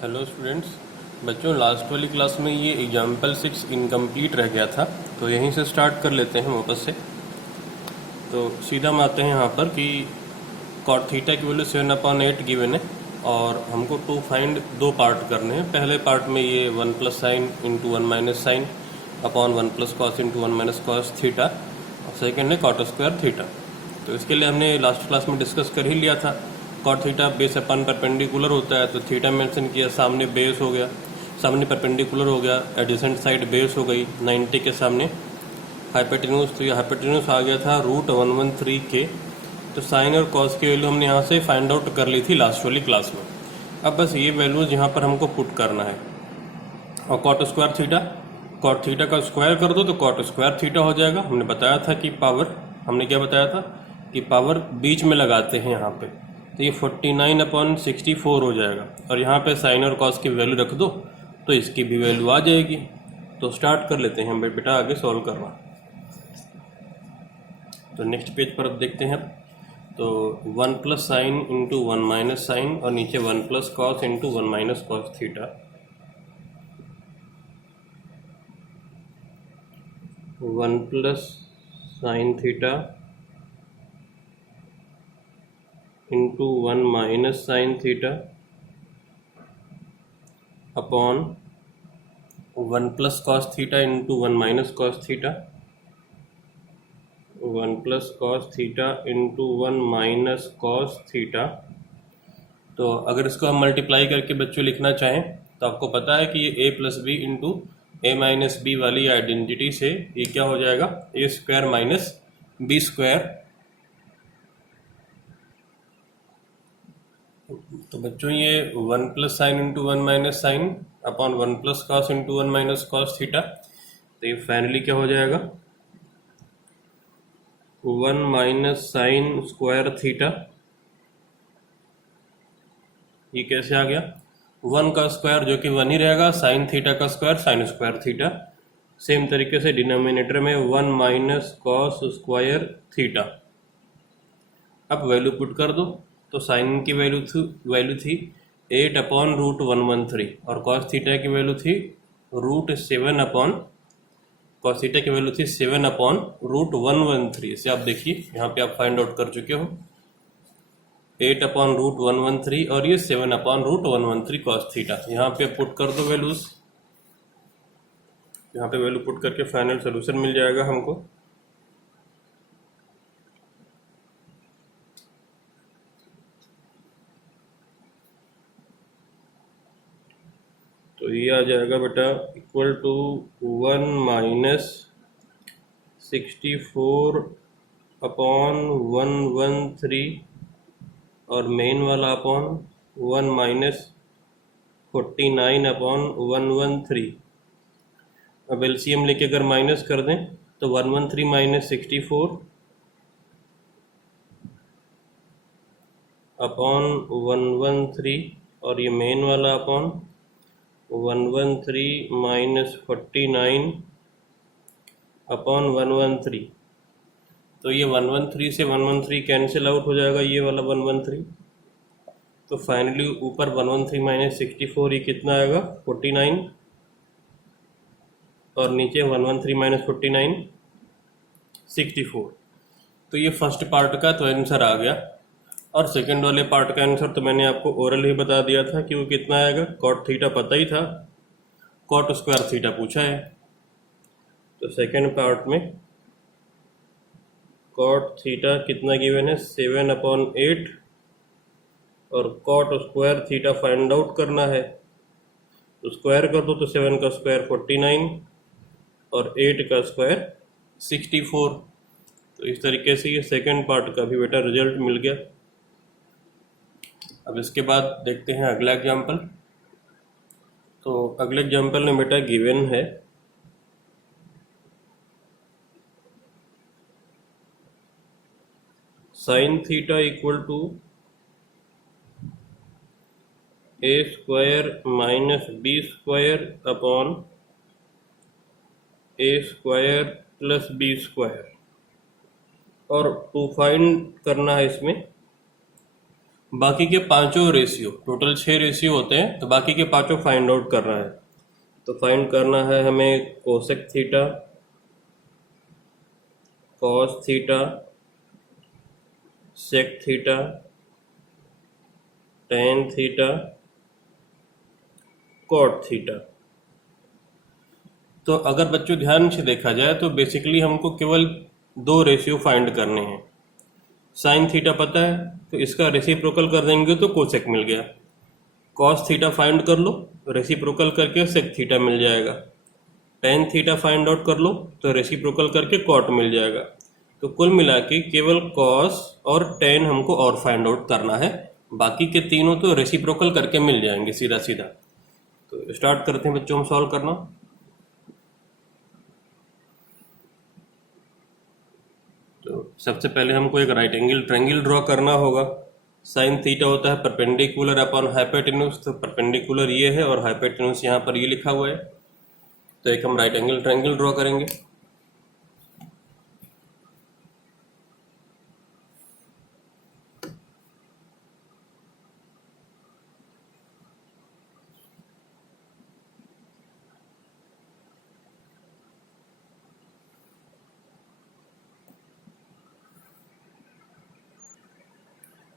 Hello students. बच्चों, last वाली class में ये एग्जाम्पल 6 इनकम्प्लीट रह गया था, तो यहीं से स्टार्ट कर लेते हैं वापस से। तो सीधा हम आते हैं यहाँ पर कि कॉट थीटा की वैल्यू 7/8 गिवन है और हमको टू फाइंड दो पार्ट करने हैं। पहले पार्ट में ये 1 plus sine into 1 minus sine upon 1 plus cos into 1 minus cos theta, और सेकेंड है कॉट स्क्वायर थीटा। तो इसके लिए हमने लास्ट क्लास में डिस्कस कर ही लिया था। कॉट थीटा बेस अपन परपेंडिकुलर होता है, तो थीटा मेंशन किया, सामने बेस हो गया, सामने परपेंडिकुलर हो गया, एडजेसेंट साइड बेस हो गई 90 के सामने हाइपोटेन्यूज, तो ये हाइपोटेन्यूज आ गया था √113 के। तो साइन और कॉस की वैल्यू हमने यहाँ से फाइंड आउट कर ली थी लास्ट वाली क्लास में। अब बस ये वैल्यूज यहाँ पर हमको पुट करना है। और cot square theta, cot theta का स्क्वायर कर दो तो कॉट स्क्वायर थीटा हो जाएगा। हमने बताया था कि पावर, हमने क्या बताया था कि पावर बीच में लगाते हैं यहाँ पे, तो ये 49/64 हो जाएगा। और यहाँ पे साइन और कॉस की वैल्यू रख दो तो इसकी भी वैल्यू आ जाएगी। तो स्टार्ट कर लेते हैं बेटा आगे सॉल्व करना। तो नेक्स्ट पेज पर अब देखते हैं। तो 1 plus sine into 1 minus sine और नीचे 1 plus cos into 1 minus cos theta. 1 plus sine theta into 1 minus sine theta upon 1 plus cos theta into 1 minus cos theta, 1 plus cos theta into 1 minus cos theta. तो अगर इसको हम multiply करके बच्चों लिखना चाहें तो आपको पता है कि ये a plus B into A minus B वाली आइडेंटिटी से ये क्या हो जाएगा, A square minus B square. तो बच्चों ये 1 plus sine into 1 minus sine upon 1 plus cos into 1 minus cos theta, तो ये फाइनली क्या हो जाएगा, 1 माइनस साइन स्क्वायर थीटा। ये कैसे आ गया, 1 का स्क्वायर जो कि 1 ही रहेगा, साइन थीटा का square sine square theta. Same तरीके से डिनोमिनेटर में 1 माइनस कॉस स्क्वायर थीटा। अब वैल्यू पुट कर दो, तो साइन की वैल्यू थी 8/√113 और कॉस थीटा की वैल्यू थी √7 कॉस थीटा की वैल्यू थी 7/√113। इसे आप देखिए यहाँ पे आप फाइंड आउट कर चुके हो, 8/√113 और ये 7/√113 कॉस थीटा। यहाँ पे पुट कर दो वैल्यूज, यहाँ पे वैल्यू पुट करके फाइनल सोल्यूशन मिल जाएगा हमको। तो ये आ जाएगा बेटा इक्वल टू 1 माइनस 64/113 और मेन वाला अपॉन 1 माइनस 49/113। अब एलसीएम लेके अगर माइनस कर दें तो 113 माइनस 64 अपॉन 113 और ये मेन वाला अपॉन 113 माइनस 49 अपॉन 113। तो ये 113 से 113 कैंसिल आउट हो जाएगा, ये वाला 113। तो फाइनली ऊपर 113 माइनस 64 ये कितना आएगा 49 और नीचे 113 माइनस 49 64। तो ये फर्स्ट पार्ट का तो आंसर आ गया। और सेकंड वाले पार्ट का आंसर तो मैंने आपको ओरल ही बता दिया था कि वो कितना आएगा। कॉट थीटा पता ही था, कॉट स्क्वायर थीटा पूछा है। तो सेकंड पार्ट में कॉट थीटा कितना गिवन है 7/8 और cot square theta find out करना है। तो स्क्वायर कर दो तो 7 का स्क्वायर 49 और 8 का स्क्वायर 64। तो इस तरीके से ये सेकंड पार्ट का भी बेटा रिजल्ट मिल गया। अब इसके बाद देखते हैं अगला एग्जाम्पल। तो अगले एग्जाम्पल में बेटा गिवन है sine theta equal to A square minus B square upon A square plus B square. और टू फाइंड करना है इसमें बाकी के पांचों रेशियो, टोटल 6 रेशियो होते हैं, तो बाकी के पांचों फाइंड आउट करना है। तो फाइंड करना है हमें cosec theta, cos theta, sec theta, tan theta, cot theta. तो अगर बच्चों ध्यान से देखा जाए तो बेसिकली हमको केवल 2 रेशियो फाइंड करने हैं। साइन थीटा पता है तो इसका रेसिप्रोकल कर देंगे तो कोसेक मिल गया। कॉस थीटा फाइंड कर लो, रेसिप्रोकल करके सेक थीटा मिल जाएगा। टेन थीटा फाइंड आउट कर लो तो रेसिप्रोकल करके कॉट मिल जाएगा। तो कुल मिला के केवल कॉस और टेन हमको और फाइंड आउट करना है, बाकी के तीनों तो रेसिप्रोकल करके मिल जाएंगे सीधा सीधा। तो स्टार्ट करते हैं बच्चों हम सॉल्व करना। तो सबसे पहले हमको एक राइट एंगल ट्रायंगल ड्रॉ करना होगा। साइन थीटा होता है परपेंडिकुलर अपॉन हाइपोटेन्यूज, तो परपेंडिकुलर ये है और हाइपोटेन्यूज यहाँ पर ये लिखा हुआ है। तो एक हम राइट एंगल ट्रायंगल ड्रॉ करेंगे।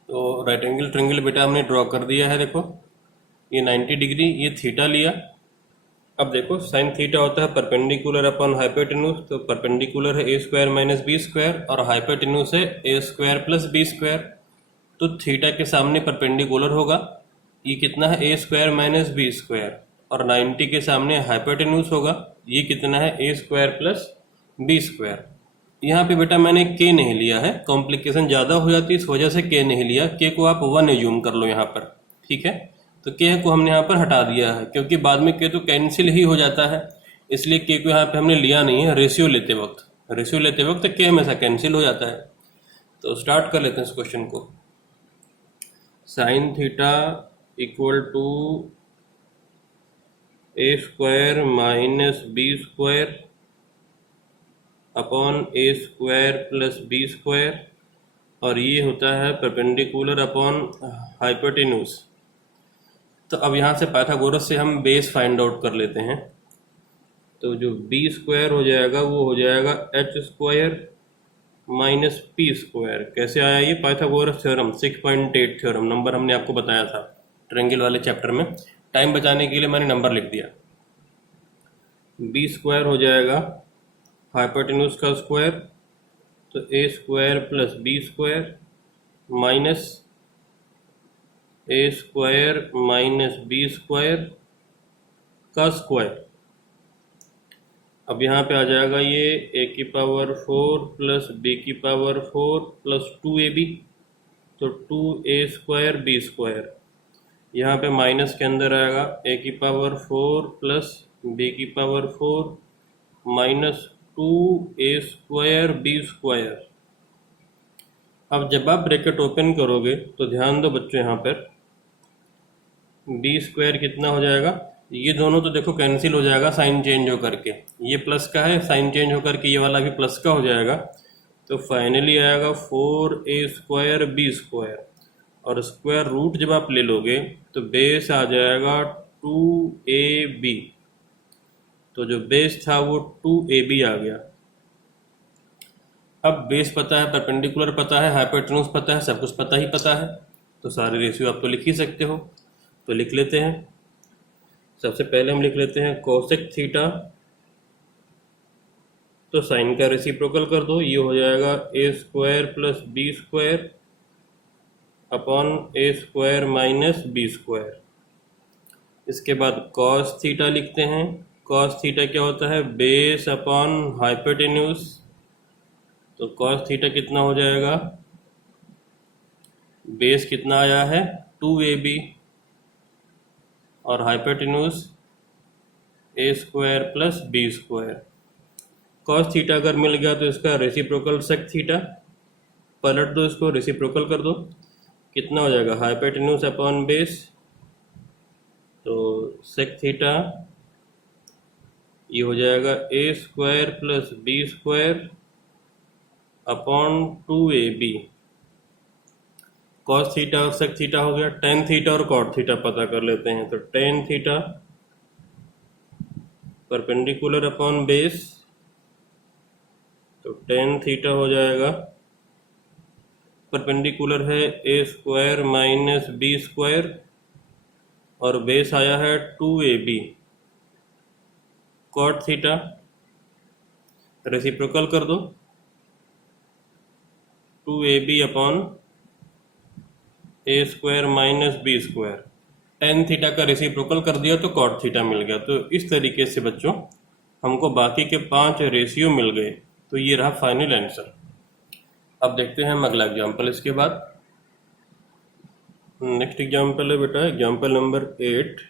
तो राइट एंगल ट्रायंगल बेटा हमने ड्रॉ कर दिया है। देखो ये 90 डिग्री, ये थीटा लिया। अब देखो साइन थीटा होता है परपेंडिकुलर अपॉन हाइपोटेन्यूज, तो परपेंडिकुलर है A square minus B square और हाइपोटेन्यूज है A square plus B square. तो थीटा के सामने परपेंडिकुलर होगा, ये कितना है A square minus B square, और 90 के सामने हाइपोटेन्यूज होगा, ये कितना है A square plus B square. यहाँ पे बेटा मैंने के नहीं लिया है, कॉम्प्लिकेशन ज़्यादा हो जाती है इस वजह से के नहीं लिया। के को आप 1 एज्यूम कर लो यहाँ पर, ठीक है। तो के को हमने यहाँ पर हटा दिया है क्योंकि बाद में के तो कैंसिल ही हो जाता है, इसलिए के को यहाँ पे हमने लिया नहीं है। रेशियो लेते वक्त के हमेशा कैंसिल हो जाता है। तो स्टार्ट कर लेते हैं इस क्वेश्चन को। Sine theta equal to A square minus B square upon A square plus B square, और ये होता है परपेंडिकुलर अपॉन हाइपोटेन्यूज। तो अब यहाँ से पाइथागोरस से हम बेस फाइंड आउट कर लेते हैं। तो जो बी स्क्वायर हो जाएगा वो हो जाएगा H square minus P square. कैसे आया ये? पाइथागोरस थ्योरम 6.8 थ्योरम, नंबर हमने आपको बताया था ट्रायंगल वाले चैप्टर में। टाइम बचाने के लिए मैंने नंबर लिख दिया। बी स्क्वायर हो जाएगा हाइपोटेन्यूज का स्क्वायर, तो A square plus B square minus A square minus B square का स्क्वायर। अब यहाँ पे आ जाएगा ये ए की पावर 4 प्लस बी की पावर 4 प्लस 2ab, तो 2a स्क्वायर बी स्क्वायर। यहाँ पे माइनस के अंदर आएगा ए की पावर 4 प्लस बी की power 4 minus 2a square B square. अब जब आप ब्रैकेट ओपन करोगे तो ध्यान दो बच्चों, यहाँ पर बी स्क्वायर कितना हो जाएगा, ये दोनों तो देखो कैंसिल हो जाएगा साइन चेंज होकर के, ये प्लस का है, साइन चेंज होकर के ये वाला भी प्लस का हो जाएगा। तो फाइनली आएगा 4a स्क्वायर बी स्क्वायर, और स्क्वायर रूट जब आप ले लोगे तो बेस आ जाएगा 2ab। तो जो बेस था वो 2ab आ गया। अब बेस पता है, परपेंडिकुलर पता है, हाइपोटेन्यूज पता है, सब कुछ पता ही पता है, तो सारे रेशियो आप तो लिख ही सकते हो। तो लिख लेते हैं। सबसे पहले हम लिख लेते हैं कोसेक थीटा, तो साइन का रेसिप्रोकल कर दो, ये हो जाएगा A square plus B square upon A square minus B square. इसके बाद कॉस थीटा लिखते हैं। कॉस थीटा क्या होता है? Base upon hypotenuse. तो कॉस थीटा कितना हो जाएगा? बेस कितना आया है? 2ab, और hypotenuse A square plus B square. Cos theta अगर मिल गया तो इसका रेसिप्रोकल सेक थीटा, पलट दो इसको, रेसिप्रोकल कर दो, कितना हो जाएगा? हाइपोटेन्यूज अपॉन बेस, तो सेक थीटा ये हो जाएगा A square plus B square upon 2ab। Cos theta और सेक थीटा हो गया, टेन थीटा और कॉट थीटा पता कर लेते हैं। तो tan theta perpendicular upon base, तो टेन थीटा हो जाएगा, परपेंडिकुलर है A square minus B square और बेस आया है 2ab। कॉट थीटा रेसिप्रोकल कर दो, 2ab upon A square minus B square. Tan theta का रेसिप्रोकल कर दिया तो कॉट थीटा मिल गया। तो इस तरीके से बच्चों हमको बाकी के 5 रेशियो मिल गए। तो ये रहा फाइनल आंसर। अब देखते हैं हम अगला एग्जाम्पल इसके बाद। नेक्स्ट एग्जाम्पल है बेटा एग्जाम्पल नंबर 8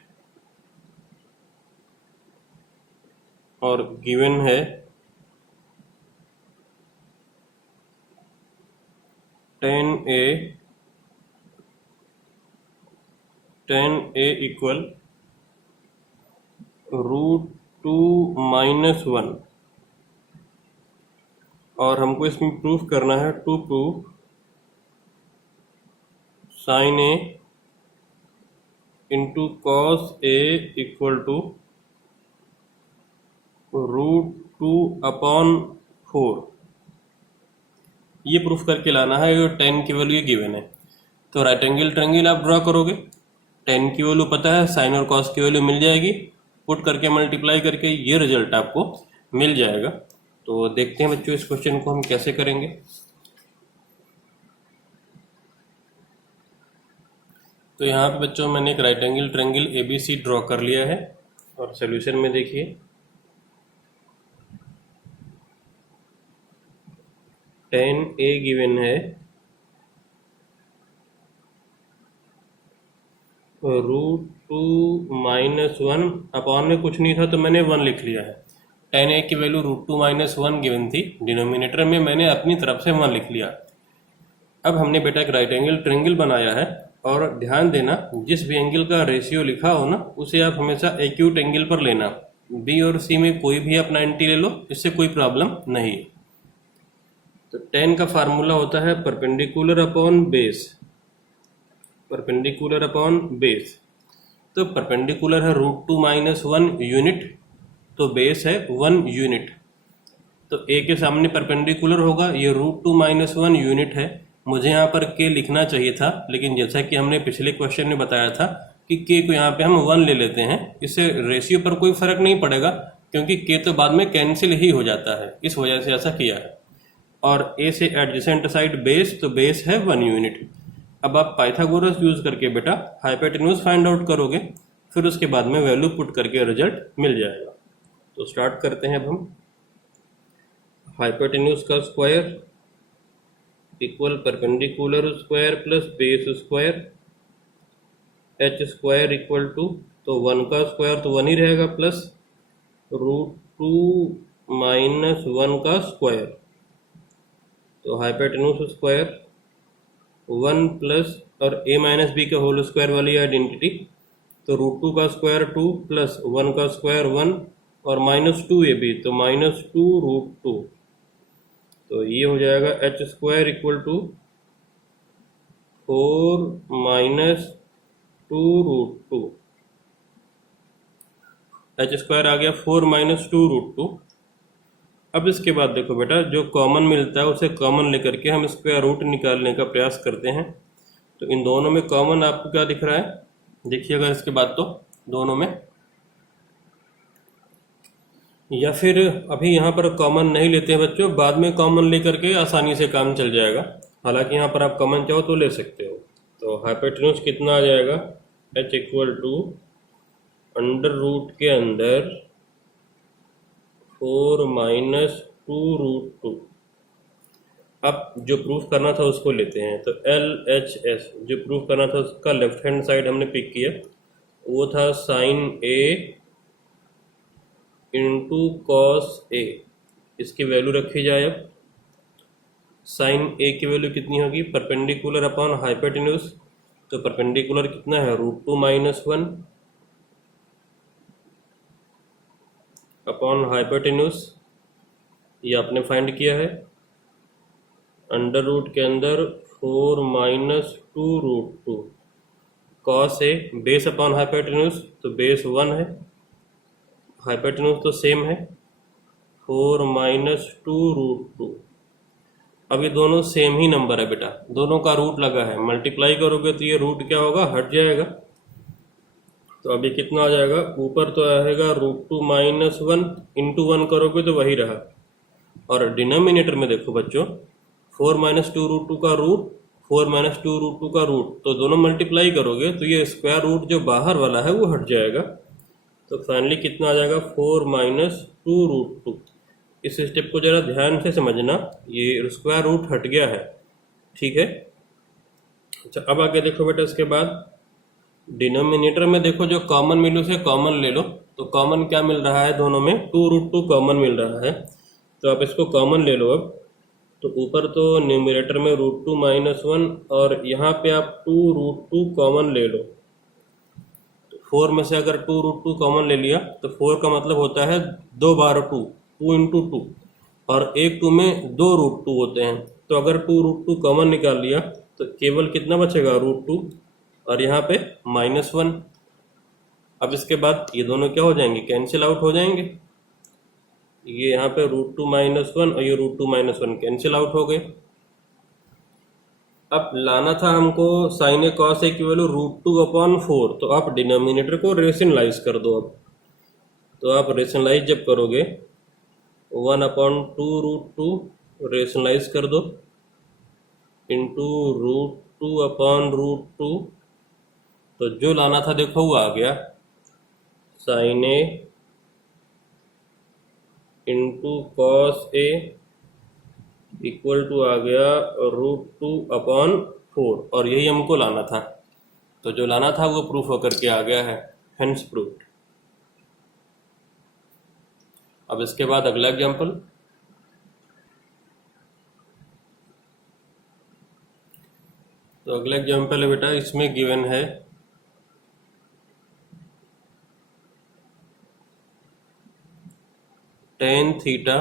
और गिवन है 10a इक्वल √2 - 1 और हमको इसमें प्रूफ करना है to proof sin a into cos a equal to √2/4। ये प्रूफ करके लाना है। ये 10 की वैल्यू गिवन है। तो राइट एंगल ट्रायंगल आप ड्रॉ करोगे, 10 की वैल्यू पता है, साइन और कॉस की वैल्यू मिल जाएगी, पुट करके मल्टीप्लाई करके ये रिजल्ट आपको मिल जाएगा। तो देखते हैं बच्चों इस क्वेश्चन को हम कैसे करेंगे। तो यहाँ पे बच्चों मैंने एक right angle triangle ABC draw कर लिया है और सॉल्यूशन में देखिए 10a गिवन है, √2 - 1 अपॉन में कुछ नहीं था तो मैंने 1 लिख लिया है। 10a की वैल्यू √2 - 1 गिवन थी, डिनोमिनेटर में मैंने अपनी तरफ से 1 लिख लिया। अब हमने बेटा एक राइट एंगल ट्रायंगल बनाया है और ध्यान देना जिस भी एंगल का रेशियो लिखा हो ना उसे आप हमेशा एक्यूट एंगल पर लेना। बी और सी में कोई भी आप 90 ले लो, इससे कोई प्रॉब्लम नहीं। तो 10 का फार्मूला होता है perpendicular upon base, perpendicular upon base. तो परपेंडिकुलर है √2 - 1 यूनिट, तो बेस है 1 यूनिट। तो ए के सामने परपेंडिकुलर होगा, ये √2 - 1 यूनिट है। मुझे यहाँ पर के लिखना चाहिए था, लेकिन जैसा कि हमने पिछले क्वेश्चन में बताया था कि के को यहाँ पे हम 1 ले लेते हैं, इससे रेशियो पर कोई फर्क नहीं पड़ेगा क्योंकि के तो बाद में कैंसिल ही हो जाता है, इस वजह से ऐसा किया है। और ए से एडजेसेंट साइड बेस, तो बेस है 1 यूनिट। अब आप पाइथागोरस यूज करके बेटा हाइपोटेन्यूज फाइंड आउट करोगे, फिर उसके बाद में वैल्यू पुट करके रिजल्ट मिल जाएगा। तो स्टार्ट करते हैं अब हम। हाइपोटेन्यूज का square equal perpendicular square plus base square, H square equal to, तो 1 का स्क्वायर तो 1 ही रहेगा, प्लस √2 - 1 का स्क्वायर। तो हाइपोटेन्यूज स्क्वायर 1 प्लस और a माइनस बी का होल स्क्वायर वाली आइडेंटिटी, तो √2 का स्क्वायर 2 प्लस 1 का स्क्वायर 1 और -2ab, तो -2 √2। तो ये हो जाएगा H square equal to 4 - 2 √2। H square आ गया 4 - 2 √2। अब इसके बाद देखो बेटा जो कॉमन मिलता है उसे कॉमन लेकर के हम स्क्वायर रूट निकालने का प्रयास करते हैं। तो इन दोनों में कॉमन आपको क्या दिख रहा है, देखिएगा इसके बाद तो दोनों में, या फिर अभी यहाँ पर कॉमन नहीं लेते हैं बच्चों, बाद में कॉमन लेकर के आसानी से काम चल जाएगा। हालांकि यहाँ पर आप कॉमन चाहो तो ले सकते हो। तो हाइपोटेन्यूज कितना आ जाएगा, h equal to under root के अंदर 4 - 2 √2। अब जो प्रूफ करना था उसको लेते हैं। तो LHS जो प्रूफ करना था उसका लेफ्ट हैंड साइड हमने पिक किया, वो था sine A into cos A। इसकी वैल्यू रखी जाए। अब साइन A की वैल्यू कितनी होगी, परपेंडिकुलर अपॉन हाइपोटेन्यूज, तो परपेंडिकुलर कितना है √2 - 1 अपॉन हाइपोटेन्यूज, ये आपने फाइंड किया है, अंडर रूट के अंदर 4 minus 2√2 cos A base upon hypotenuse, तो बेस 1 है, हाइपोटेन्यूज तो सेम है, 4 माइनस 2√2। अब ये दोनों सेम ही नंबर है बेटा, दोनों का रूट लगा है, मल्टीप्लाई करोगे तो ये रूट क्या होगा, हट जाएगा। तो अभी कितना आ जाएगा, ऊपर तो आएगा √2 माइनस 1, इंटू 1 करोगे तो वही रहा, और डिनोमिनेटर में देखो बच्चों 4 माइनस 2√2 का रूट, 4 माइनस 2√2 का रूट, तो दोनों मल्टीप्लाई करोगे तो ये स्क्वायर रूट जो बाहर वाला है वो हट जाएगा। तो फाइनली कितना आ जाएगा, 4 माइनस 2√2। इस स्टेप को जरा ध्यान से समझना, ये स्क्वायर रूट हट गया है, ठीक है। अच्छा अब आगे देखो बेटा, इसके बाद डिनोमिनेटर में देखो जो कॉमन मिले उसे कॉमन ले लो, तो कॉमन क्या मिल रहा है दोनों में, 2√2 कॉमन मिल रहा है, तो आप इसको कॉमन ले लो। अब तो ऊपर तो न्यूमरेटर में √2 माइनस 1 और यहाँ पे आप 2√2 कॉमन ले लो। तो 4 में से अगर 2√2 कॉमन ले लिया तो 4 का मतलब होता है 2 बार 2, 2 इंटू 2, और एक 2 में 2√2 होते हैं, तो अगर 2√2 कॉमन निकाल लिया तो केवल कितना बचेगा, √2, और यहाँ पे -1। अब इसके बाद ये दोनों क्या हो जाएंगे, कैंसिल आउट हो जाएंगे, ये यहाँ पे √2 माइनस 1 और ये √2 माइनस 1 कैंसिल आउट हो गए। अब लाना था हमको साइन ए कॉस ए की वैल्यू √2/4, तो आप डिनोमिनेटर को रेशनलाइज कर दो। अब तो आप रेशनलाइज जब करोगे 1/2√2 रेशनलाइज कर दो इंटू √2/√2, तो जो लाना था देखो वो आ गया, sine A into cos A equal to आ गया √2/4, और यही हमको लाना था, तो जो लाना था वो प्रूफ होकर के आ गया है, हेंस प्रूव्ड। अब इसके बाद अगला एग्जांपल, तो अगला एग्जांपल है बेटा, इसमें गिवन है tan theta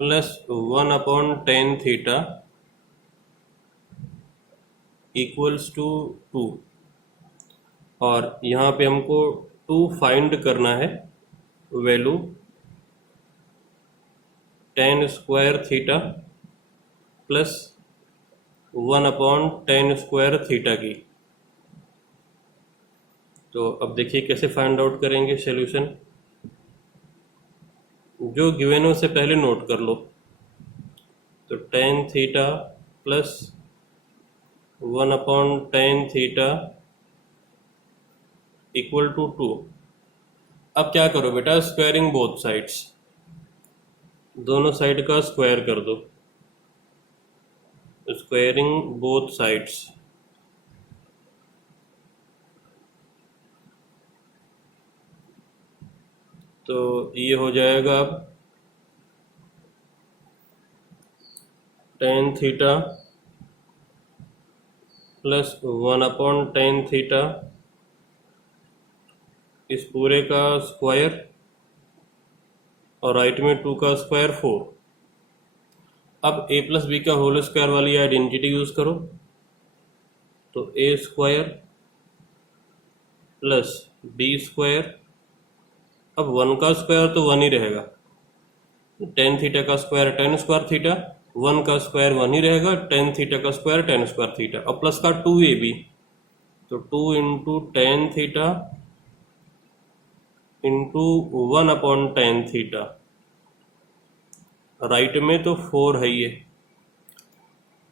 plus 1/tan theta equals to 2, और यहाँ पे हमको 2 फाइंड करना है, value tan square theta plus 1/tan square theta की। तो अब देखिए कैसे फाइंड आउट करेंगे सॉल्यूशन, जो गिवन है उसे पहले नोट कर लो। तो tan theta plus 1/tan theta equal to 2। अब क्या करो बेटा, स्क्वायरिंग बोथ साइड्स, दोनों साइड का स्क्वायर कर दो, स्क्वायरिंग बोथ साइड्स। तो ये हो जाएगा अब tan theta plus 1/tan theta, इस पूरे का स्क्वायर, और राइट में 2 का स्क्वायर 4। अब a प्लस बी का होल स्क्वायर वाली आइडेंटिटी यूज करो, तो a square plus b square, अब 1 का स्क्वायर तो 1 ही रहेगा, tan थीटा का स्क्वायर tan स्क्वायर थीटा, 1 का स्क्वायर 1 ही रहेगा, tan थीटा का स्क्वायर tan स्क्वायर थीटा, और प्लस का 2ab, तो 2 into tan theta into 1/tan theta, right में तो 4 है ये।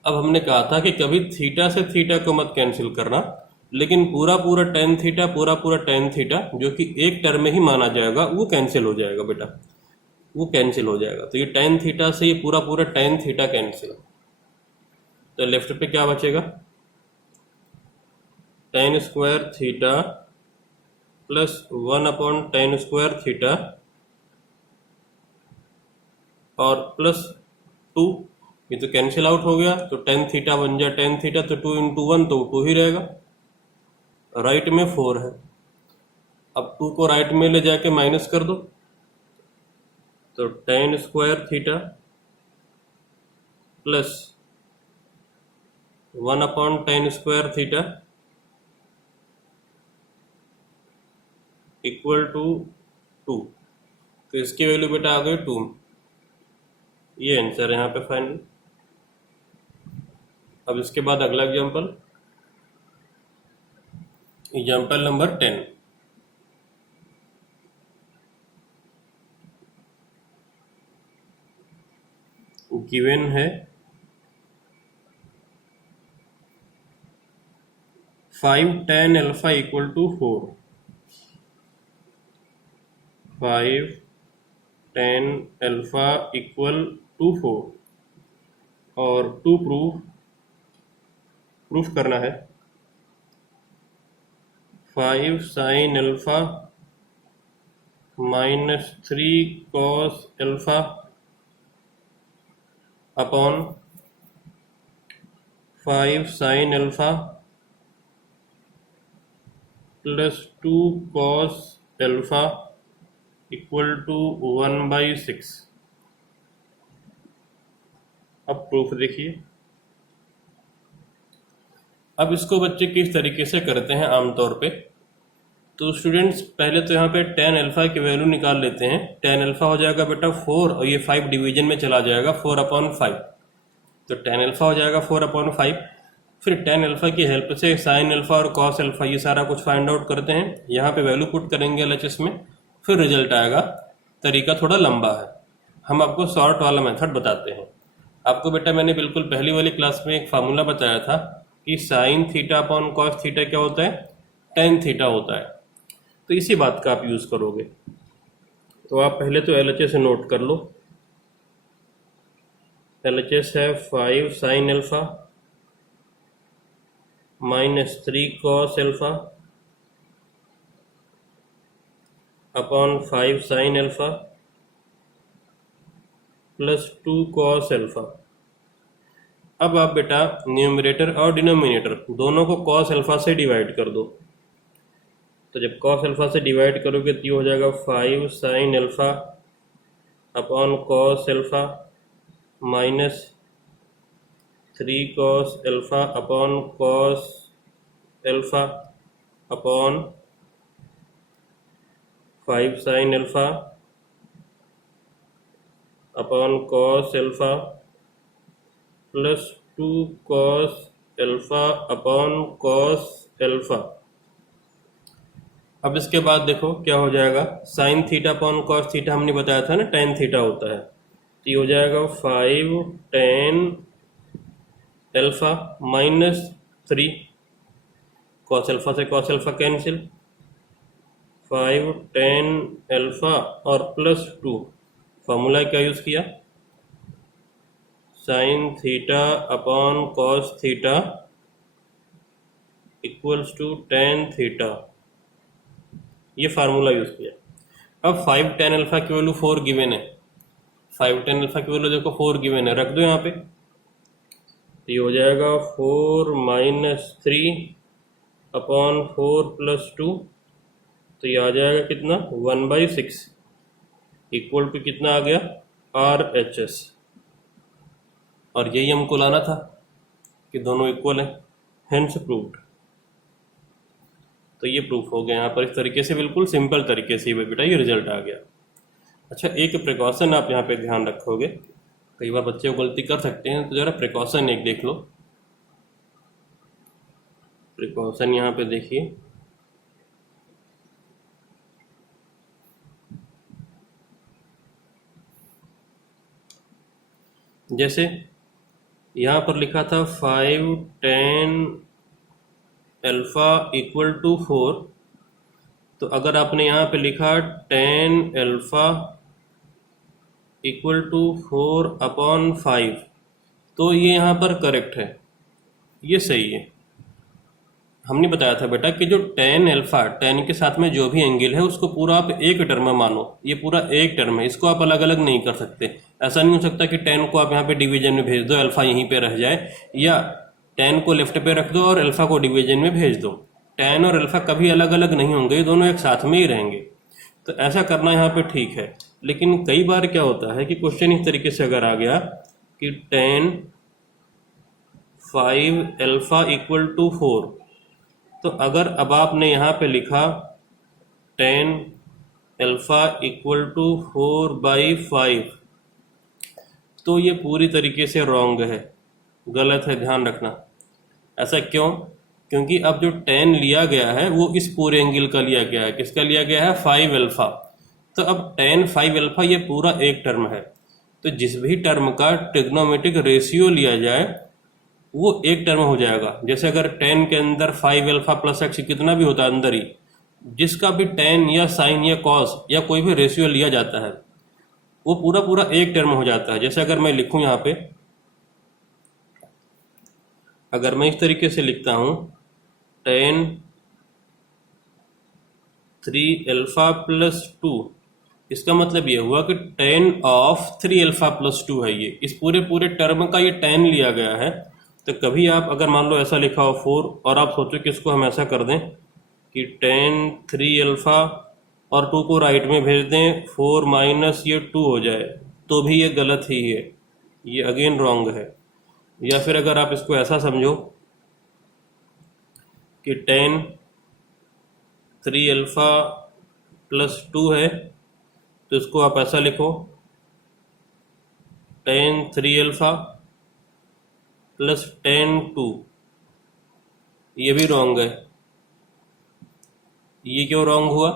अब हमने कहा था कि कभी थीटा से थीटा को मत कैंसिल करना, लेकिन पूरा पूरा tan थीटा, पूरा पूरा tan थीटा जो कि एक टर्म में ही माना जाएगा वो कैंसिल हो जाएगा बेटा, वो कैंसिल हो जाएगा। तो ये tan थीटा से ये पूरा पूरा tan थीटा कैंसिल, तो लेफ्ट पे क्या बचेगा, tan square theta plus 1/tan square theta और प्लस 2, ये तो कैंसिल आउट हो गया, तो tan थीटा बन जाए tan थीटा, तो 2 इंटू 1 तो 2 ही रहेगा, राइट में 4 है। अब 2 को राइट में ले जाके माइनस कर दो, तो tan square theta plus 1/tan² theta equal to 2। तो इसकी वैल्यू बेटा आ गई 2। ये आंसर है यहाँ पे फाइनल। अब इसके बाद अगला एग्जाम्पल नंबर 10। गिवन है 5 tan alpha equal to 4। 5 tan alpha equal to 4 और 2 प्रूफ करना है। 5 sin alpha minus 3 cos alpha upon 5 sin alpha plus 2 cos alpha equal to 1/6। अब प्रूफ देखिए। अब इसको बच्चे किस तरीके से करते हैं आमतौर पे, तो स्टूडेंट्स पहले तो यहाँ पे tan अल्फा की वैल्यू निकाल लेते हैं। tan अल्फा हो जाएगा बेटा 4 और ये 5 डिवीजन में चला जाएगा 4/5। तो tan अल्फा हो जाएगा 4/5। फिर tan अल्फा की हेल्प से sin अल्फा और cos अल्फा ये सारा कुछ फाइंड आउट करते हैं। यहाँ पे वैल्यू पुट करेंगे LHS में, फिर रिजल्ट आएगा। तरीका थोड़ा लंबा है, हम आपको शॉर्ट वाला मेथड बताते हैं। आपको बेटा मैंने बिल्कुल पहली वाली क्लास में एक फार्मूला बताया था कि sin theta upon cos theta क्या होता है, tan थीटा होता है। तो इसी बात का आप यूज़ करोगे। तो आप पहले तो LHS नोट कर लो। LHS है 5 sin alpha minus 3 cos alpha upon 5 sin alpha plus 2 cos alpha. अब आप बेटा न्यूमरेटर और डिनोमिनेटर दोनों को cos अल्फा से डिवाइड कर दो। तो जब cos अल्फा से डिवाइड करोगे तो ये हो जाएगा 5 sin alpha upon cos alpha minus 3 cos alpha upon cos alpha upon 5 sin alpha upon cos alpha plus 2 cos alpha upon cos alpha. अब इसके बाद देखो क्या हो जाएगा, sin theta upon cos theta हमने बताया था ना tan थीटा होता है। तो ये हो जाएगा 5 tan alpha minus 3 cos alpha से cos alpha cancel, 5 tan alpha और प्लस 2। फार्मूला क्या यूज़ किया, sin theta upon cos theta equals to tan theta, ये फार्मूला यूज़ किया। अब 5 tan अल्फा की वैल्यू 4 गिवन है। 5 tan अल्फा की वैल्यू देखो 4 गिवन है, रख दो यहाँ पे। तो ये हो जाएगा 4 माइनस 3 अपॉन 4 प्लस 2। तो ये आ जाएगा कितना 1/6 इक्वल टू कितना आ गया RHS। और यही हमको लाना था कि दोनों इक्वल है, हेंस प्रूव्ड। तो ये प्रूफ हो गया यहाँ पर। इस तरीके से बिल्कुल सिंपल तरीके से बेटा ये रिजल्ट आ गया। अच्छा, एक प्रिकॉशन आप यहाँ पे ध्यान रखोगे, कई बार बच्चे गलती कर सकते हैं, तो जरा प्रिकॉशन एक देख लो। प्रिकॉशन यहाँ पे देखिए, जैसे यहाँ पर लिखा था 5 tan अल्फा इक्वल टू 4। तो अगर आपने यहाँ पे लिखा tan अल्फा इक्वल टू 4/5 तो ये यहाँ पर करेक्ट है, ये सही है। हमने बताया था बेटा कि जो tan अल्फा, tan के साथ में जो भी एंगल है उसको पूरा आप एक टर्म में मानो। ये पूरा एक टर्म है, इसको आप अलग अलग नहीं कर सकते। ऐसा नहीं हो सकता कि tan को आप यहाँ पे डिवीजन में भेज दो, अल्फा यहीं पे रह जाए, या tan को लेफ्ट पे रख दो और अल्फा को डिवीजन में भेज दो। tan और अल्फा कभी अलग अलग नहीं होंगे, ये दोनों एक साथ में ही रहेंगे। तो ऐसा करना यहाँ पे ठीक है। लेकिन कई बार क्या होता है कि क्वेश्चन इस तरीके से अगर आ गया कि tan 5 अल्फा इक्वल टू 4। तो अगर अब आपने यहाँ पे लिखा tan अल्फा इक्वल टू 4/5, तो ये पूरी तरीके से रॉन्ग है, गलत है, ध्यान रखना। ऐसा क्यों? क्योंकि अब जो tan लिया गया है वो इस पूरे एंगल का लिया गया है। किसका लिया गया है? 5 अल्फा। तो अब tan 5 अल्फा ये पूरा एक टर्म है, तो जिस भी टर्म का ट्रिग्नोमेट्रिक रेशियो लिया जाए वो एक टर्म हो जाएगा। जैसे अगर tan के अंदर 5 अल्फा प्लस एक्स कितना भी होता है अंदर ही, जिसका भी tan या साइन या कॉस या कोई भी रेशियो लिया जाता है वो पूरा पूरा एक टर्म हो जाता है। जैसे अगर मैं लिखूं यहाँ पे, अगर मैं इस तरीके से लिखता हूं tan 3 अल्फा प्लस 2, इसका मतलब ये हुआ कि tan ऑफ 3 अल्फा प्लस 2 है। ये इस पूरे पूरे टर्म का ये tan लिया गया है। तो कभी आप अगर मान लो ऐसा लिखा हो 4 और आप सोचो कि इसको हम ऐसा कर दें कि tan 3 अल्फा और 2 को राइट में भेज दें, 4 माइनस ये 2 हो जाए, तो भी ये गलत ही है, ये अगेन रॉन्ग है। या फिर अगर आप इसको ऐसा समझो कि tan 3 अल्फा प्लस 2 है, तो इसको आप ऐसा लिखो tan 3 अल्फा प्लस tan 2, ये भी रॉन्ग है। ये क्यों रॉन्ग हुआ?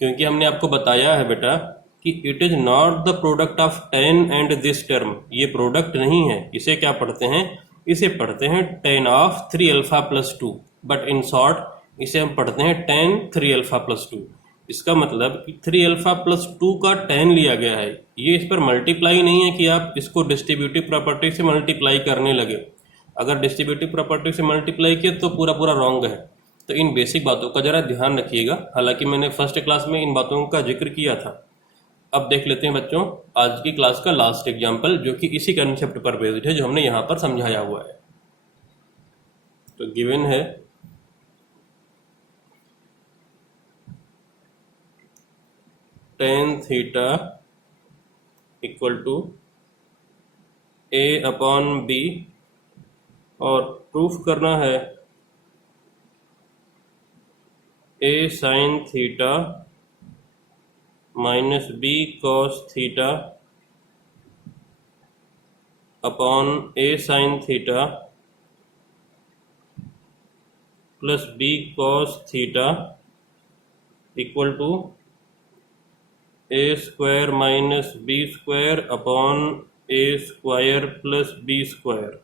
क्योंकि हमने आपको बताया है बेटा कि it is not the product of tan and this term. ये प्रोडक्ट नहीं है। इसे क्या पढ़ते हैं? इसे पढ़ते हैं tan of 3 alpha plus 2, but in short इसे हम पढ़ते हैं tan 3 अल्फा प्लस 2। इसका मतलब कि 3 अल्फा प्लस 2 का tan लिया गया है। ये इस पर मल्टीप्लाई नहीं है कि आप इसको डिस्ट्रीब्यूटिव प्रॉपर्टी से मल्टीप्लाई करने लगे। अगर डिस्ट्रीब्यूटिव प्रॉपर्टी से मल्टीप्लाई किया तो पूरा पूरा रॉन्ग है। तो इन बेसिक बातों का जरा ध्यान रखिएगा। हालांकि मैंने फर्स्ट क्लास में इन बातों का जिक्र किया था। अब देख लेते हैं बच्चों आज की क्लास का लास्ट एग्जाम्पल, जो कि इसी कंसेप्ट पर बेस्ड है जो हमने यहाँ पर समझाया हुआ है। तो गिवन है tan theta equal to a/b और प्रूफ करना है a sine theta minus b cos theta upon a sine theta plus b cos theta equal to a square minus b square upon a square plus b square.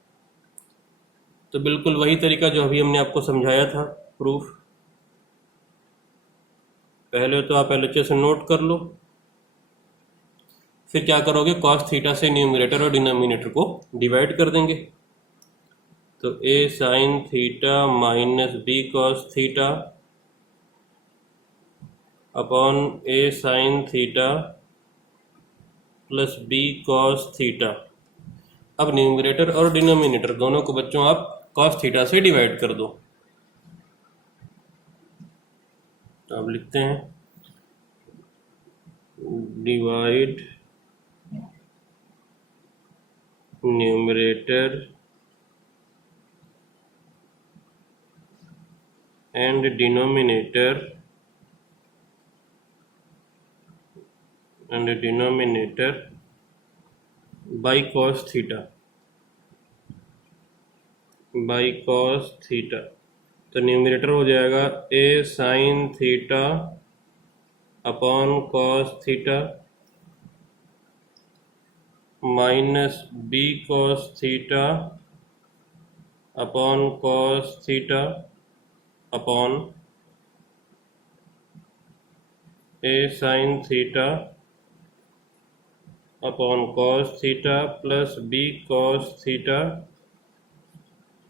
तो बिल्कुल वही तरीका जो अभी हमने आपको समझाया था प्रूफ। पहले तो आप LHS नोट कर लो, फिर क्या करोगे, कॉस थीटा से न्यूमरेटर और डिनोमिनेटर को डिवाइड कर देंगे। तो a sine theta minus b cos theta upon a sine theta plus b cos theta. अब न्यूमरेटर और डिनोमिनेटर दोनों को बच्चों आप कॉस थीटा से डिवाइड कर दो। तो अब लिखते हैं divide numerator and denominator by cos theta. तो न्यूमरेटर हो जाएगा a sine theta upon cos theta minus b cos theta upon cos theta upon a sine theta upon cos theta plus b cos theta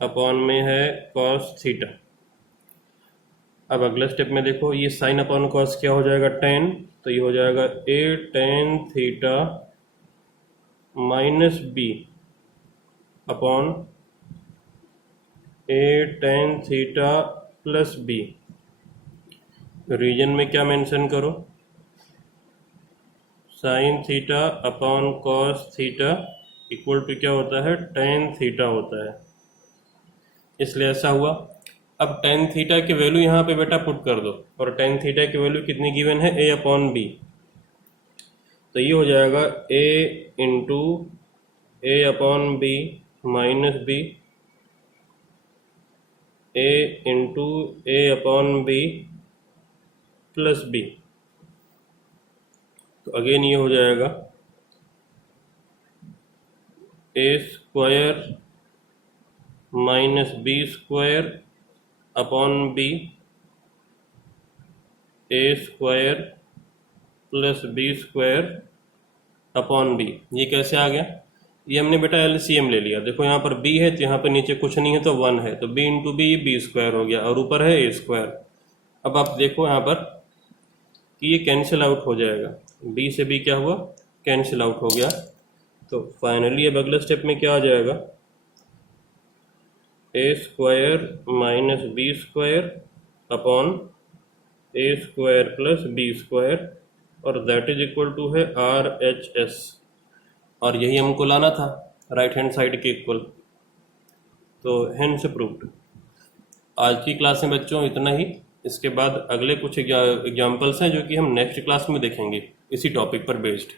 upon में है cos theta. अब अगला step में देखो, ये साइन अपॉन कॉस क्या हो जाएगा, tan। तो ये हो जाएगा a tan theta minus b upon a tan theta plus b। Reason में क्या मेंशन करो, sine theta upon cos theta equal to क्या होता है, tan थीटा होता है, इसलिए ऐसा हुआ। अब tan थीटा की वैल्यू यहाँ पे बेटा पुट कर दो, और tan थीटा की वैल्यू कितनी गिवन है, a अपॉन बी। तो ये हो जाएगा a into A upon B minus B, a into A upon B plus B. तो अगेन ये हो जाएगा A square minus B square upon B, A square plus B square upon B. ये कैसे आ गया, ये हमने बेटा एलसीएम ले लिया। देखो यहाँ पर b है तो यहाँ पे नीचे कुछ नहीं है तो 1 है, तो b into B B square हो गया, और ऊपर है ए स्क्वायर। अब आप देखो यहाँ पर कि ये कैंसिल आउट हो जाएगा, b से b क्या हुआ, कैंसिल आउट हो गया। तो फाइनली अब अगले स्टेप में क्या आ जाएगा, A square minus B square upon A square plus B square, और दैट इज इक्वल टू है RHS, और यही हमको लाना था राइट हैंड साइड के इक्वल। तो हेंस प्रूव्ड। आज की क्लास में बच्चों इतना ही। इसके बाद अगले कुछ एग्जाम्पल्स हैं जो कि हम नेक्स्ट क्लास में देखेंगे इसी टॉपिक पर बेस्ड।